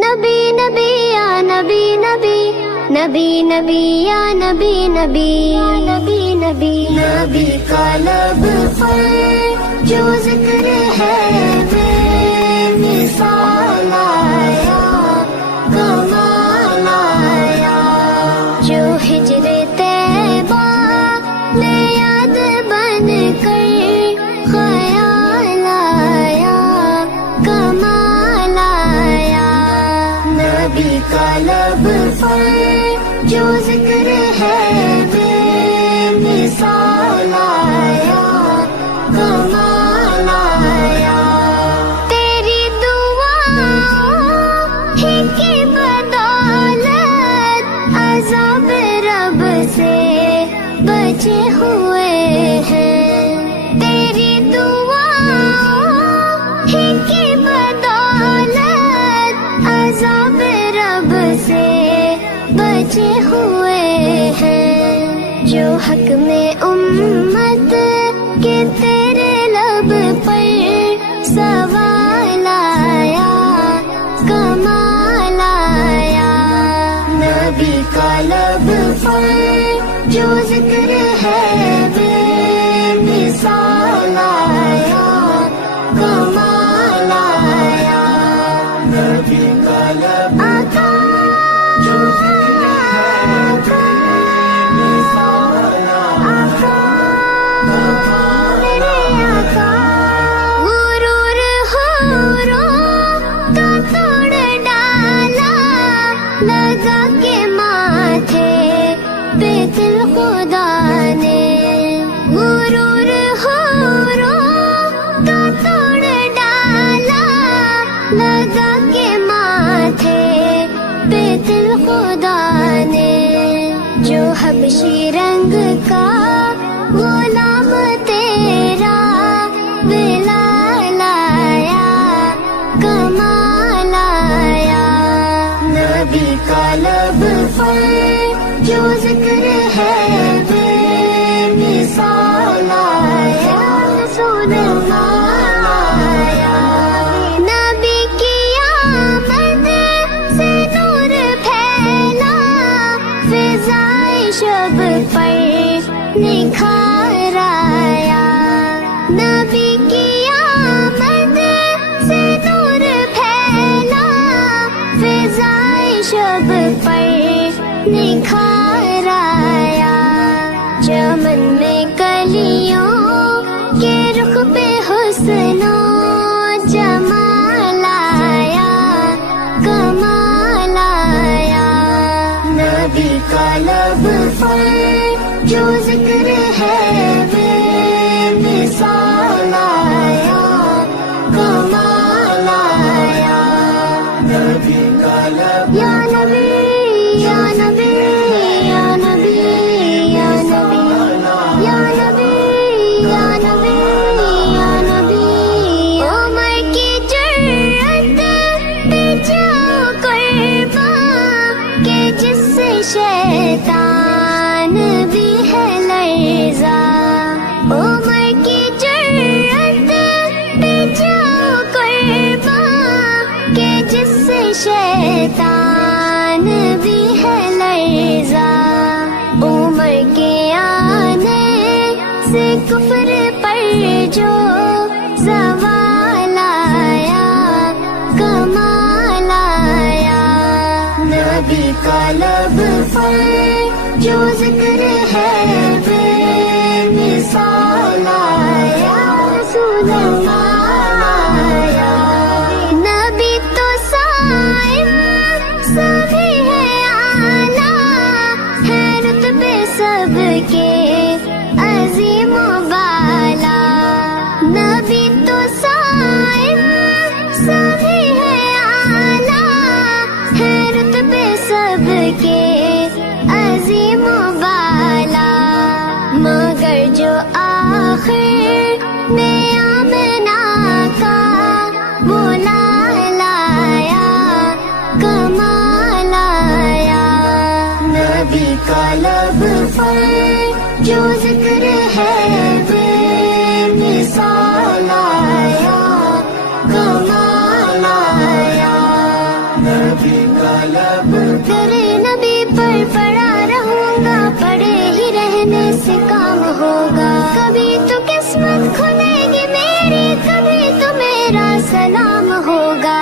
नबी नबी या नबी नबी, नबी नबी या नबी नबी, नबी नबी नबी का लब पर जो जिक्र है बेमिसाल आया, कमाल आया। जो हिजरे तैबा में याद बन कर ख्याल आया, कमाल आया। नबी का लब पर जो जिक्र है बेमिसाल आया, कमाल आया। तेरी दुआओं ही की बदौलत अज़ाब रब से बचे हुए हैं। तेरी दुआओं ही की बदौलत अज़ाब रब से बचे हुए हैं। जो हक में उम्मत के तेरे लब पर सवाल आया, कमाल आया। नबी का लब पर जो जिक्र है बेमिसाल आया, कमाल आया। नबी का लब आका जो जिक्र है बेमिसाल आया, मेरे आका। गुरूर हुरों का तोड़ डाला, लगा के माथे पे दिल खुदा ने। गुरूर हुरों का तोड़ डाला, लगा के माथे पे दिल खुदा ने। जो हबशी रंग का गुलाम तेरा बिलाल आया, कमाल आया। नबी का लब पर जो जिक्र है बेमिसाल आया, रसूल आया। नबी की आमद से नूर फैला, फिज़ाए शब पर निखार आया। नबी की आमद से नूर फैला, फिज़ाए शब पर निखार आया। चमन में कलियों के रुख पे हुस्नो जमाल आया, कमाल आया। नबी का लब पर जो जिक्र है बेमिसाल आया, कमाल आया। नबी का लब या नबी या नबी या नबी या नबी या नबी या नबी या नबी। उमर की जुर्रत पे जाओ कुर्बान के जिससे शैतान भी है लर्ज़ा। उमर की जुर्रत पे जाओ कुर्बान के जिससे शैतान भी है लर्ज़ा। उमर के आने से कुफ्र पर जो ज़वाल आया, कमाल आया। नबी का लब पर जो जिक्र है बेमिसाल आया, रसूल आया। नबी तो साइम सभी है आला, है रुतबे सबके अज़ीम बाला। नबी तो साइम सभी है आला, है रुतबे सबके अज़ीम बाला। मगर जो आखिर में आमना का बोला लाया, कमाल आया। नबी का लब पर जो जिक्र है बेमिसाल आया, कमाल आया। नबी का लब तेरे नबी पर पड़ा रहूंगा, पड़े ही रहने से काम होगा। कभी तो किस्मत खुलेगी मेरी, कभी तो मेरा सलाम होगा।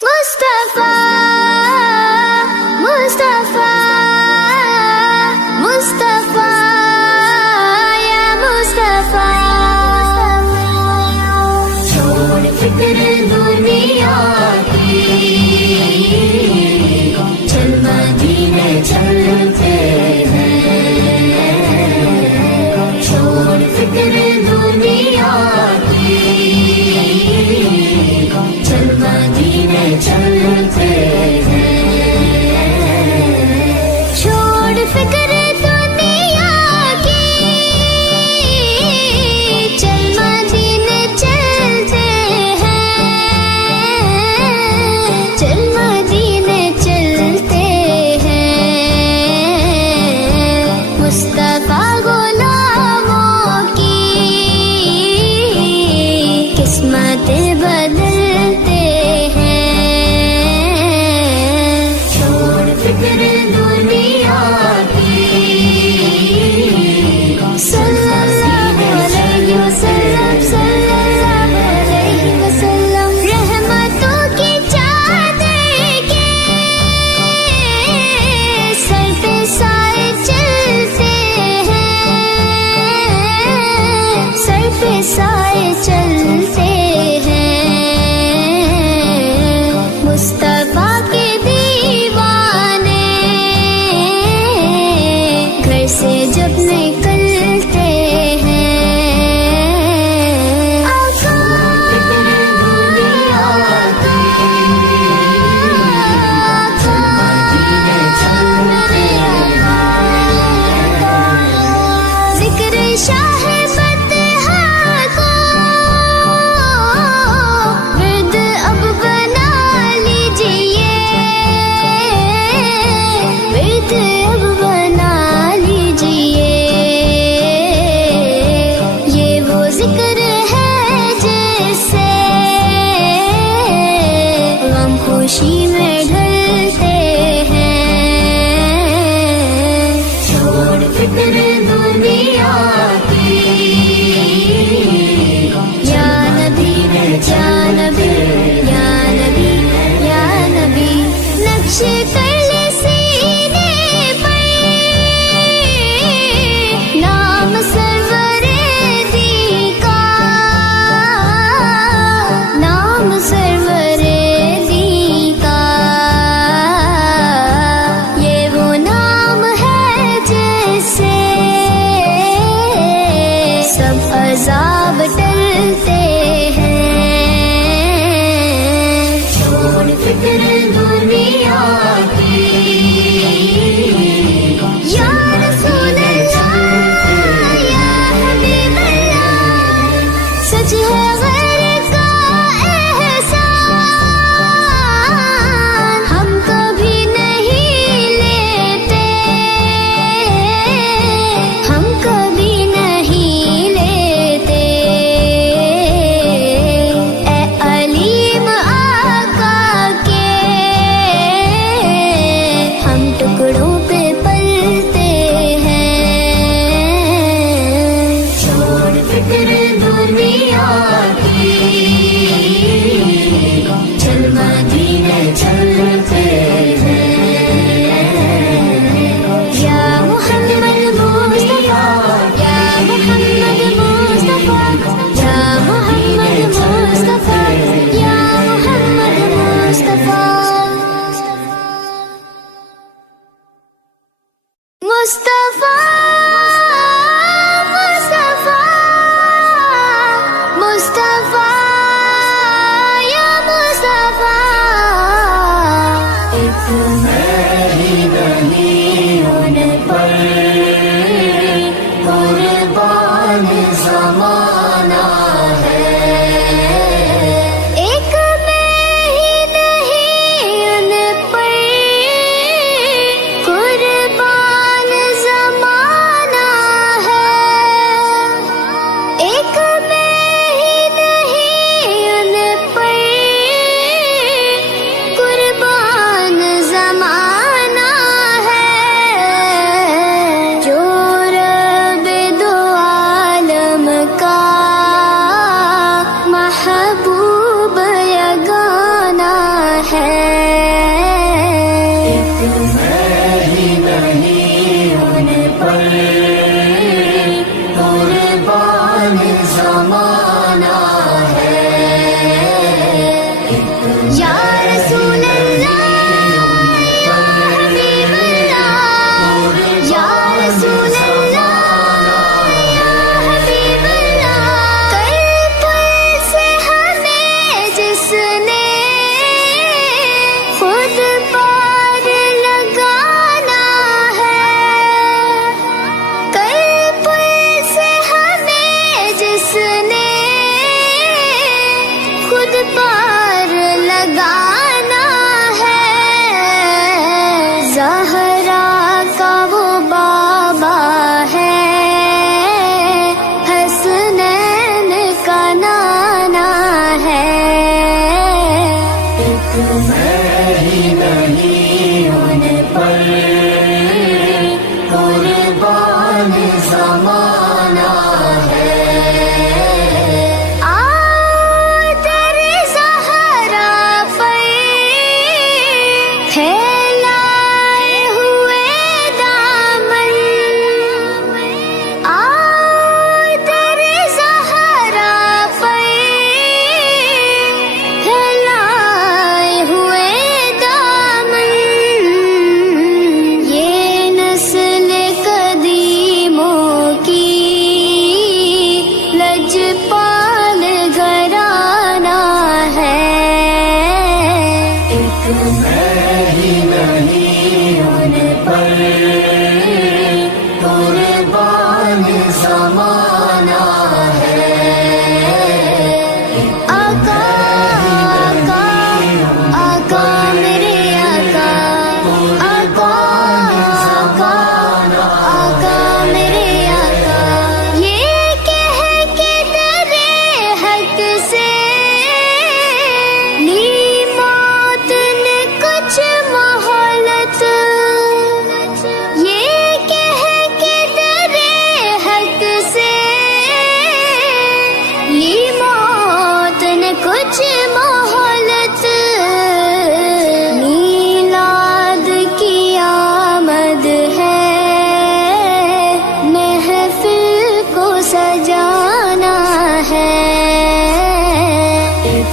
मुस्तफा मुस्तफा मुस्तफा या मुस्तफा, छोड़ फिक्र दुनिया की, चल मदीने चलते हैं। छोड़ फिक्र दुनिया की, चल मदीने चलते हैं। छोड़ फिक्र दुनिया की, चल मदीने चलते हैं। चल मदीने चलते हैं। मुस्तफा गुलामों की किस्मतें बदलते हैं। छोड़ फिक्र दुनिया की, सल्लल्लाहु अलैहि वसल्लम, सल्लल्लाहु अलैहि वसल्लम। रहमतों की चादर के सर पे साए चलते हैं। सर पे साए चलते हैं। मुस्तफा के दीवाने घर से जब निकलते हैं। आका जिक्र शाह बतहा को विर्द अब बना लीजिए। विर्द अब बना लीजिए। ये वो जिक्र है जिससे गम खुशी में ढलते हैं। छोड़ फिक्र दुनिया की, या नबी या नबी या नबी या नबी। नक्श कर ले सीने पर नाम सरवरे दी का, नाम सरवरे दी का। ये वो नाम है जिससे सब अज़ाब टलते हैं। छोड़ फिक्र दुनिया की, या रसूल अल्लाह या हबीब अल्लाह। सच है गैर का एहसान, हम कभी नहीं लेते। हम कभी नहीं लेते।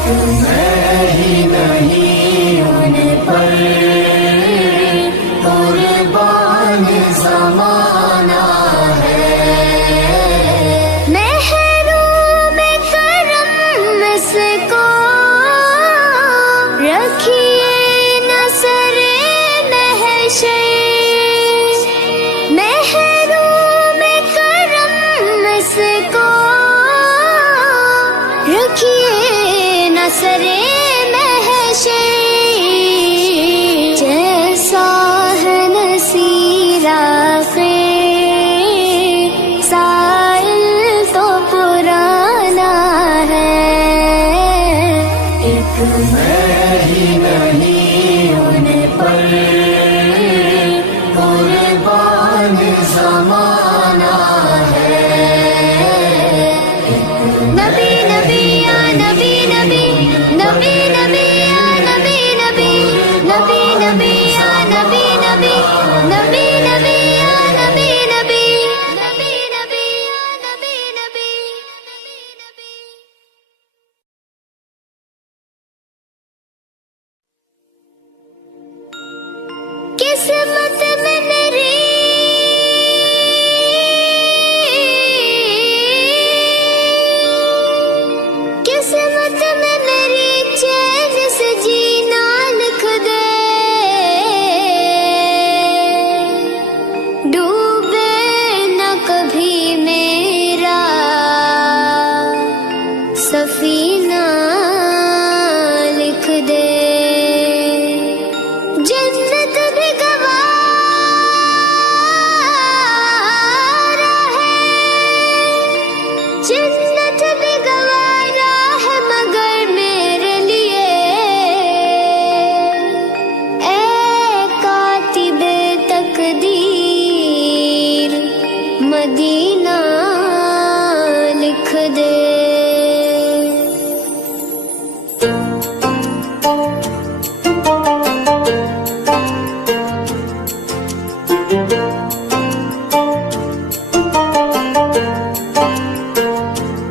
मैं ही नहीं उन पर कुर्बान ज़माना है। महरूम करम इसको रखिए नसरे महशर। महरूम करम इसको रखिए नसरे महशर। जैसा है नसीरा खे साइल तो पुराना है। एक मैं ही नहीं उन पर कुर्बान ज़माना है। नबी नबी या नबी नबी, नबी नबी या नबी नबी, नबी नबी या नबी नबी, नबी नबी या नबी नबी, नबी नबी या नबी नबी। किस्मत में मेरी किस्मत में मेरी चैन से जीना लिख दे। डूबे न कभी मेरा सफीना लिख दे। जन्नत भी गवारा है, जन्नत भी गवारा है मगर मेरे लिए। ए कातिबे तकदीर मदीना लिख दे। मैं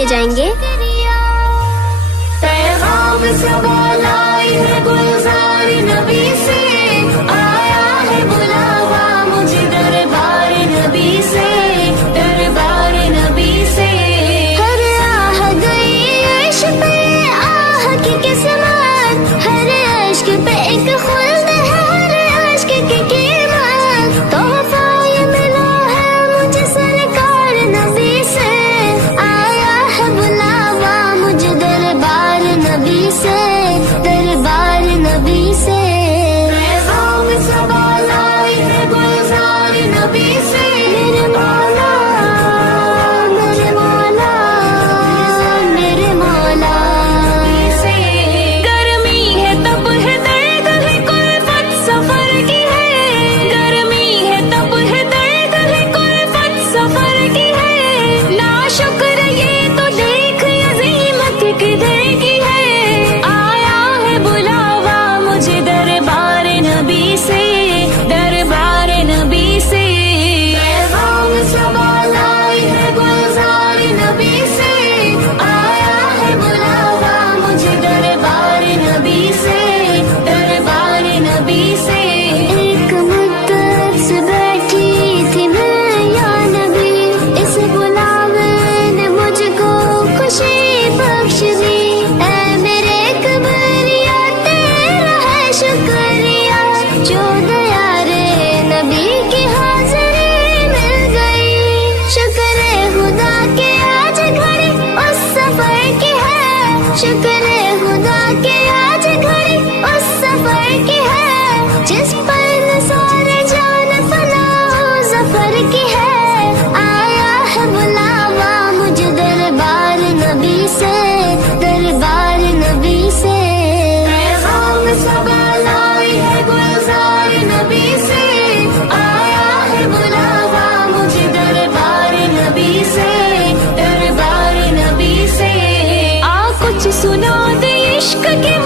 सुनने जाएंगे। पैगाम सवाल आई है गुलजार नबी से, आया है बुलावा मुझे दरबार नबी से, दरबार नबी से। हर आह गई अर्श पे आह की किस्मत, हर अश्क पे एक खुल्द है, हर अश्क की कीमत। तोहफा ये मिला है मुझे सरकार नबी से, आया है बुलावा मुझे दरबार नबी से, दरबार नबी से। पैगाम सवाल आई है गुलजार नबी से, मेरे मौला, मेरे मौला, मेरे मौला। से। गर्मी है तब है दर्द है कुल्फत सफर की है, गर्मी है तब है दर्द है कुल्फत सफर की है। नाशुक्र ये तो देख अजीमत किधर की है, आया है बुलावा मुझे दरबार नबी से, दरबार नबी से। पैगाम सवाल आई है गुलजार नबी से, आया है बुलावा मुझे दरबार नबी से, दरबार नबी से। एक मुद्दत से बैठी थी मैं या नबी, इस बुलावे ने मुझको खुशी बख्श दी। ऐ मेरे कबरिया तेरा है शुक्रिया, जो दया रे नबी की हाजिरी मिल गई। शुक्र खुदा के आज घड़ी उस सफर की है, शुक्र खुदा के आज घड़ी उस सफर की है, जिस पर सारे जान फना जफर की है। आया है बुलावा मुझे दरबार नबी से, दरबार नबी से। पैगाम सवाल आई है गुलजार नबी से, आया है बुलावा मुझे दरबार नबी से, दरबार नबी से। आ कुछ सुना दे इश्क के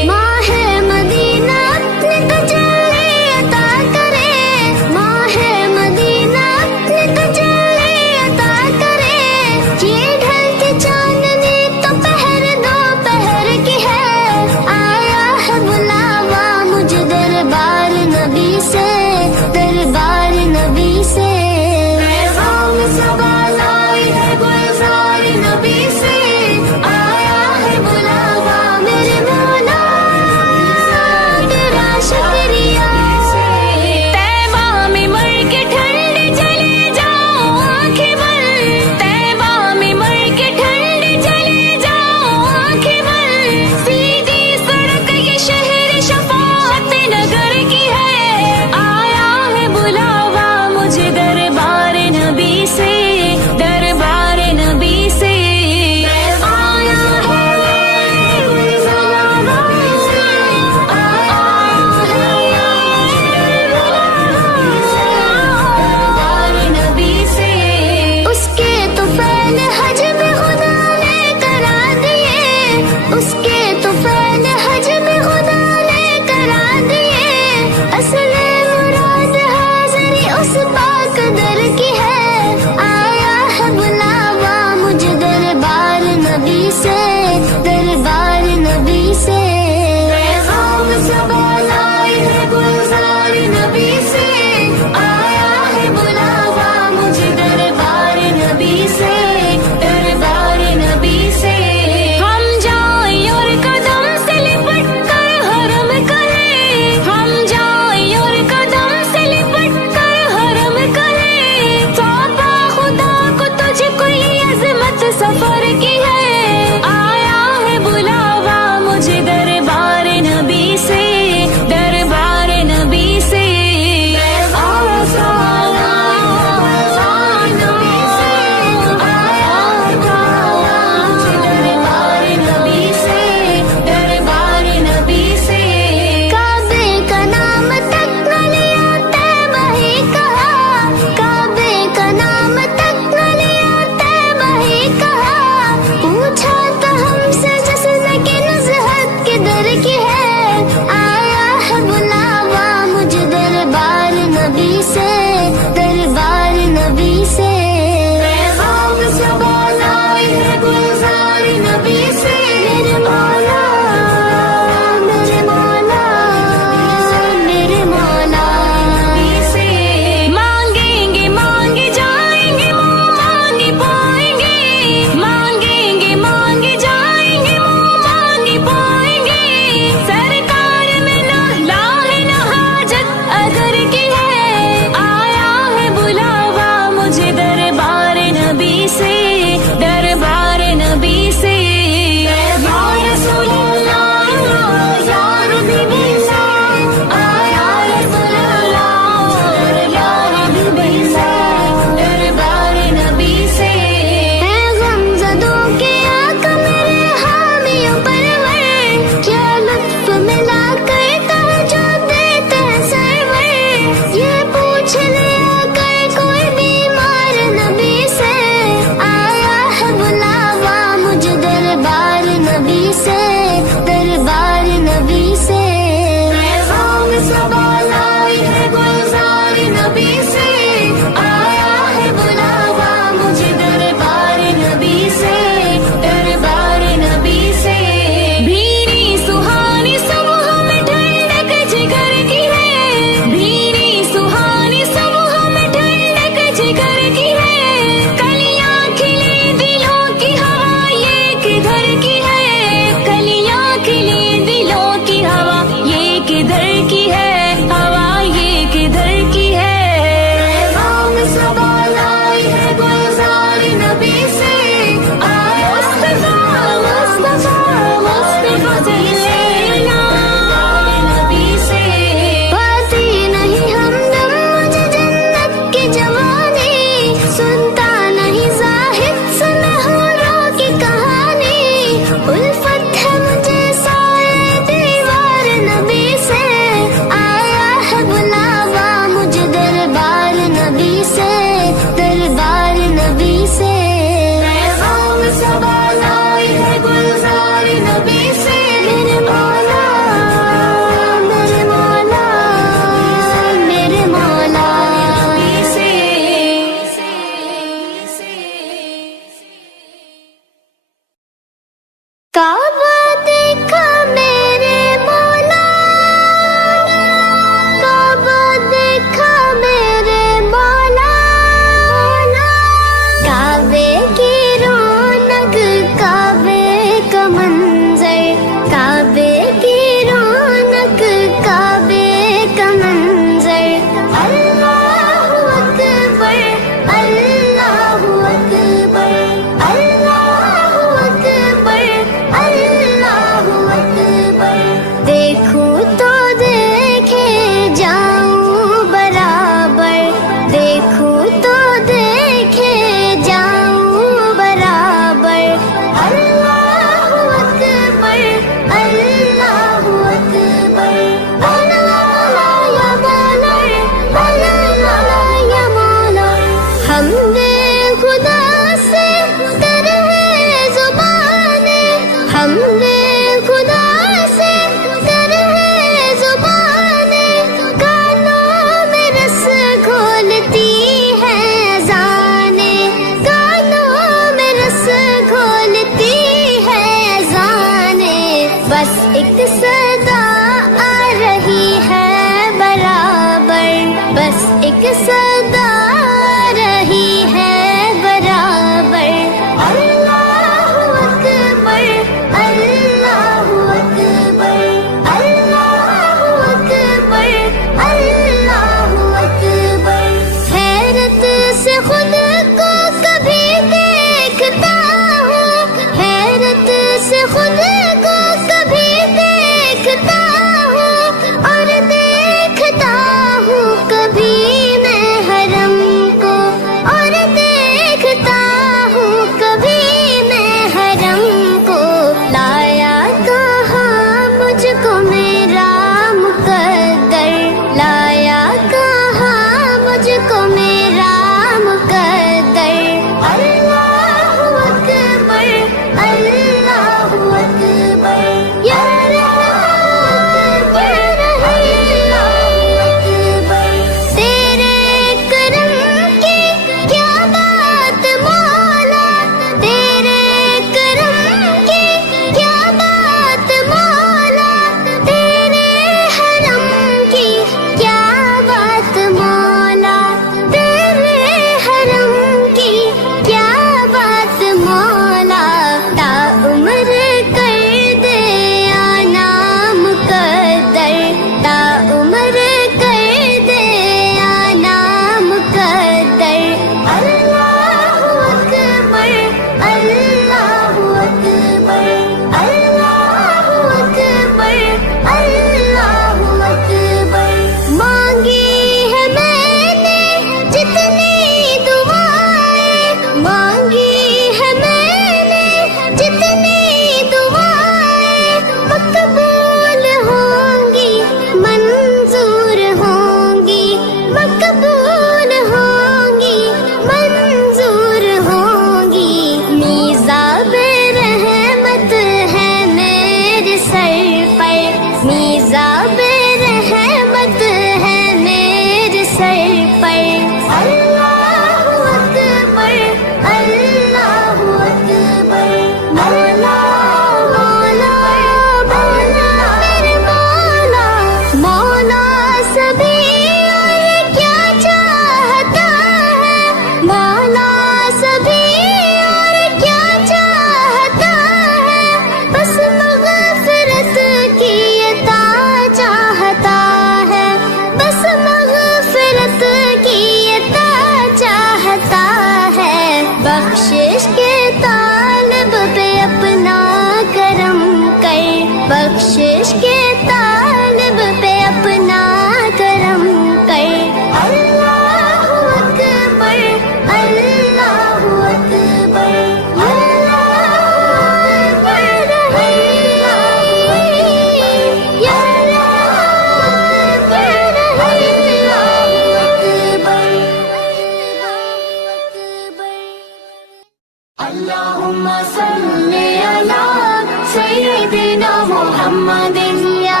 सय्यदना मुहम्मदिन या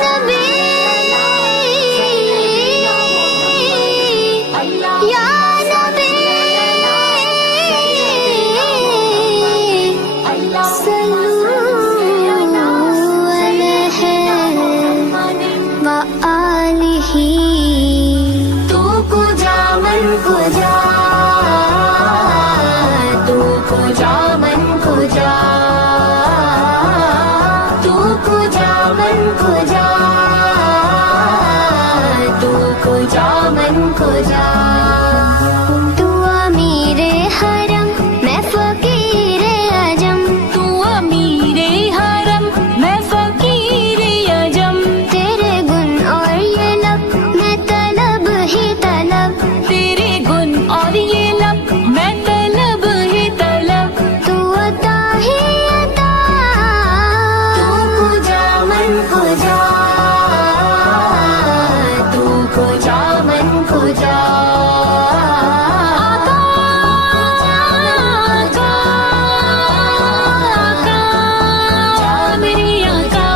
नबी या नबी सल्लू अलैहि व आलिही। तू कुजा मन कुजा, तू कुजा मन कुजा, तू कुजा मन कुजा, तू कुजा मन कुजा। तू अमीरे हरम मैं फकीरे अजम, तू अमीरे हरम मैं फकीरे अजम, तेरे गुण और ये लब मैं तलब ही तलब, तेरे गुण और ये लब मैं तलब ही तलब। तू अता ही अता। तू कुजा मन कुजा, तू कुजा मन कुजा। आका, आका, आका, मेरी आका।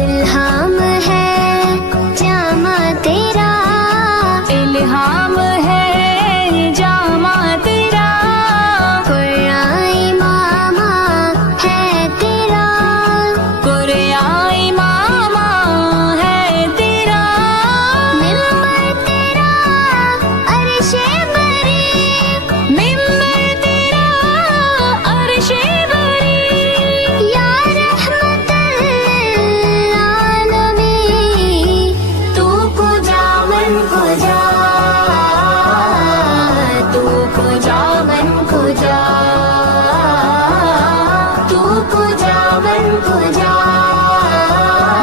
इल्हाम है जामा तेरा, इल्हाम है जामा तेरा, कुरान मामा है तेरा, कुरान मामा है तेरा, मिंबर तेरा अर्शे बरी, मिंबर तेरा अर्शे बरी। या रहमतल आलमीन। तू कुजा मन कुजा, तू कुजा मन कुजा, तू कुजा मन कुजा।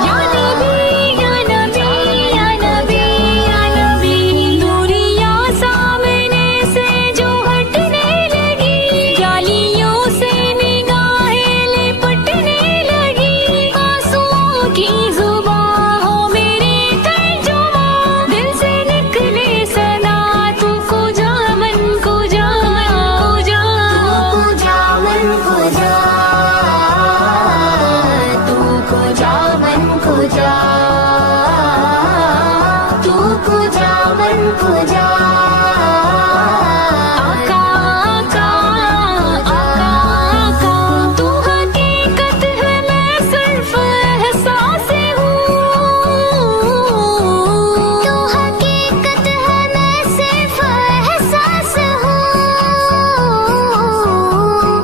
या नबी, या नबी, या नबी, या नबी। दूरियां सामने से जो हटने लगी, जालियों से निगाहें लिपटने लगी, आंसुओं की जुबां हो मेरे तर्जुमा, दिल से निकले सदा तू कुजा मन कुजा, कुजा, कुजा मन कुजा, तू कुजा मन कुजा, तू कुजा मन कुजा। आका, आका, आका, आका। तू हकीकत है मैं सिर्फ एहसास हूँ, तू हकीकत है मैं सिर्फ एहसास हूँ।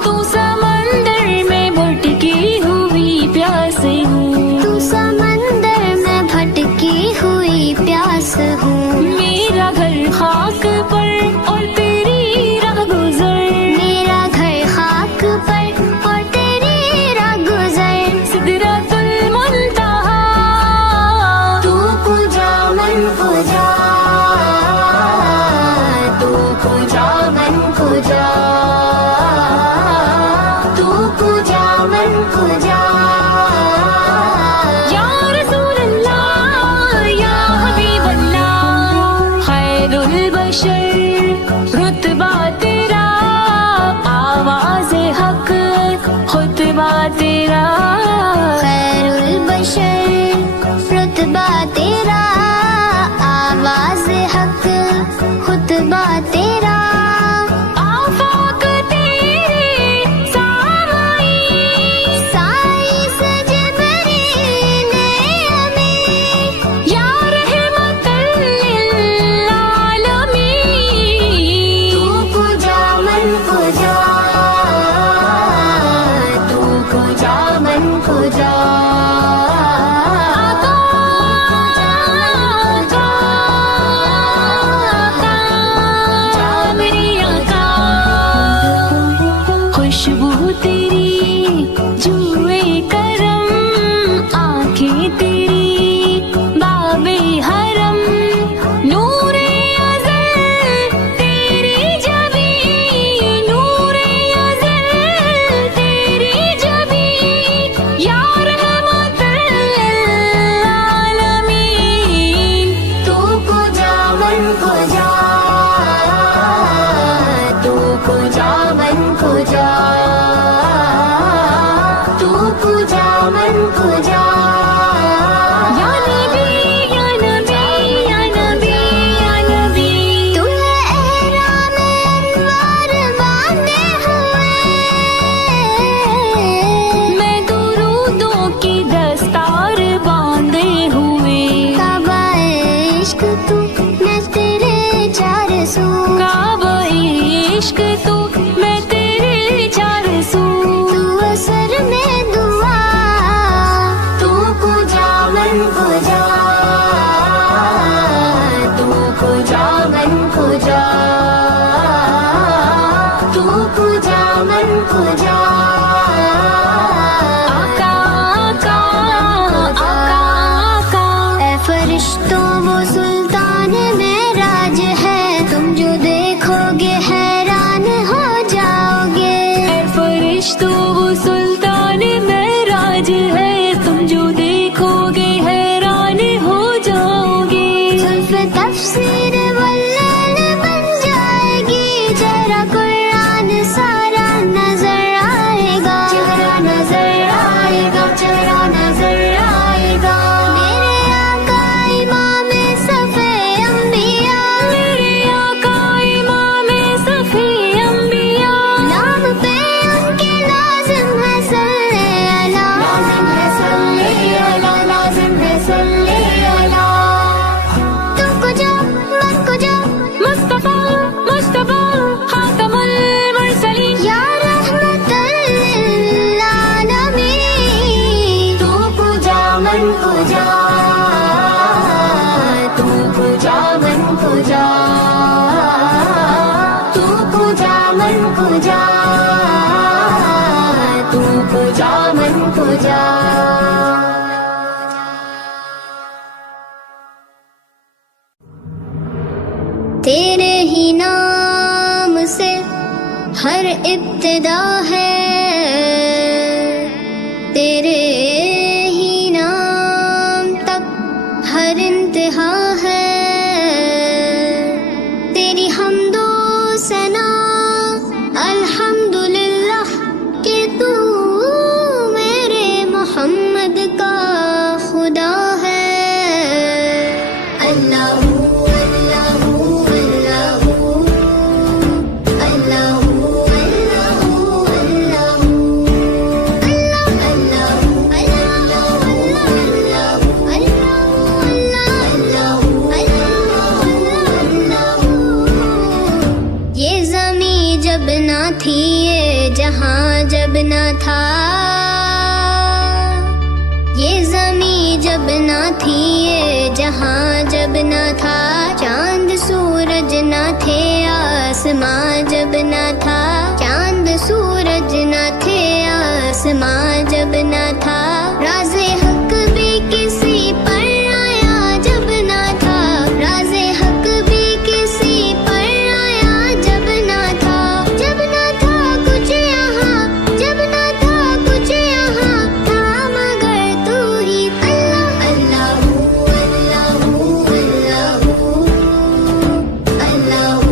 तू समंदर में भटकी हुई प्यास हूँ, तू समंदर में भटकी हुई प्यास हूँ। मेरा घर खाक पर और तेरी राह गुजर, मेरा घर खाक पर और तेरी राह गुजर। सिदरतुल मुंतहा। तू कुजा मन कुजा, तू कुजा मन कुजा, तू कुजा मन कुजा। या रसूल अल्लाह, या हबीब अल्लाह, खैरुल बशर रुतबा तेरा, आवाज़ हक खुतबा तेरा, खैरुल बशर रुतबा तेरा, आवाज़ हक खुतबा तेरा। आफाक तेरे सामाई, साई से जिब्रील अमीन। या रहमतल लिल आलमीन। तू कुजा मन कुजा, तू कुजा मन कुजा। आका, आका, आका, जा मेरी आका। खुशबू तेरी जुए करम, आंखें तेरी बाबे हरम, नूरे अज़ल तेरी जबी, नूरे अज़ल तेरी जबी। या रहमतल लिल आलमीन। तू कुजा मन कुजा, तू कुजा मन कुजा। मन को जा। आका आका आका आका। ऐ फरिश्तों वो सुल्तान मेराज है, तुम जो देखोगे हैरान हो जाओगे। ऐ फरिश्तों वो सुल्तान मेराज है, तुम जो देखोगे हैरान हो जाओगे। जुल्फ तफसीर वल्लैल बन जाएगी, जरा कुरान सारा नजर आएगा। चेहरा नजर आएगा, चेहरा नजर आएगा। मेरे आका इमाम सफ़े अंबिया, मेरे आका इमाम सफ़े अंबिया। नाम पे उनके लाजिम है सल्ले अला, लाजिम है सल्ले अला, लाजिम है सल्ले अला। तुमको जो मन को जो मुस्तफा मुस्तफा खातमुल मुरसलीन। या रहमतल लिल आलमीन। तू पूजा मन को जा, तू पूजा मन को जा, तू पूजा मन को जा, तू पूजा मन को जा। तेरे ही नाम से हर इब्तिदा है, तेरे ही नाम तक हर इंतहा है। तेरी हम्दो सना अल्हम्दुलिल्लाह कि तू मेरे मोहम्मद का खुदा है। अल्लाहू अल्लाहू अल्लाहू अल्लाहू अल्लाहू अल्लाहू अल्लाहू अल्लाहू अल्लाहू। ये ज़मीं जब ना थी, ये जहां जब ना था, ये ज़मीं जब ना थी, ये जहां जब ना था। चांद सूरज ना थे, आसमां जब ना था। चांद सूरज ना थे, आसमां जब ना था। राज़े हक भी किसी पर आया जब ना था, राज़े हक भी किसी पर आया जब ना था। जब ना था कुछ यहाँ, जब ना था कुछ यहाँ था, मगर तू ही अल्लाह। अल्लाहू अल्लाहू अल्लाहू अल्लाहू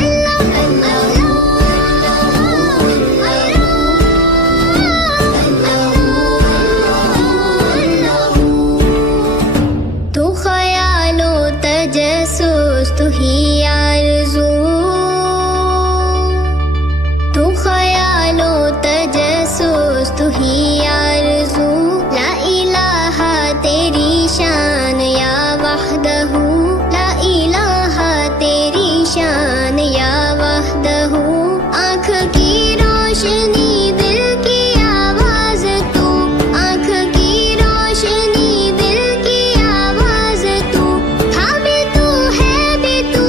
अल्लाहू अल्लाहू तू ख्यालो तजस्सुस, तू ही आरज़ू। तू ख्यालो तजस्सुस, तू ही आरज़ू। ला इलाहा तेरी शान या वहदहू, ला इलाहा तेरी शान या वहदहू। आँख की रोशनी दिल की आवाज़ तू, आँख की रोशनी दिल की आवाज़ तू। था भी तू है भी तू,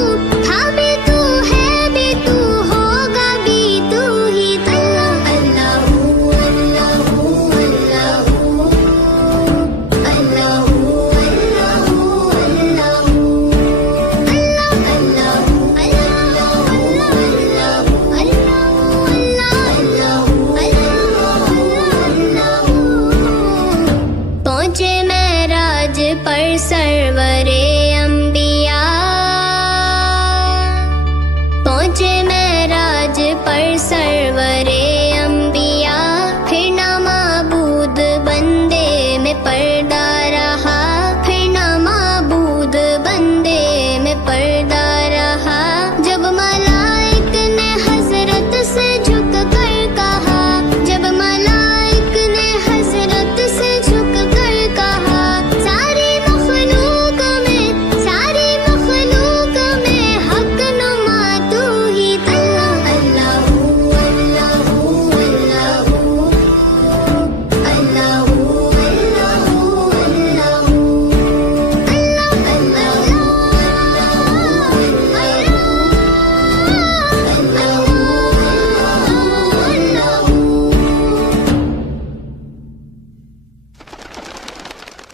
था भी तू है भी तू, होगा भी तू ही। अल्लाहू अल्लाहू अल्लाहू अल्लाहू अल्लाहू अल्लाहू अल्लाहू अल्लाहू पहुँचे महराज पर सरवरे अंबिया, पहुँचे महराज पर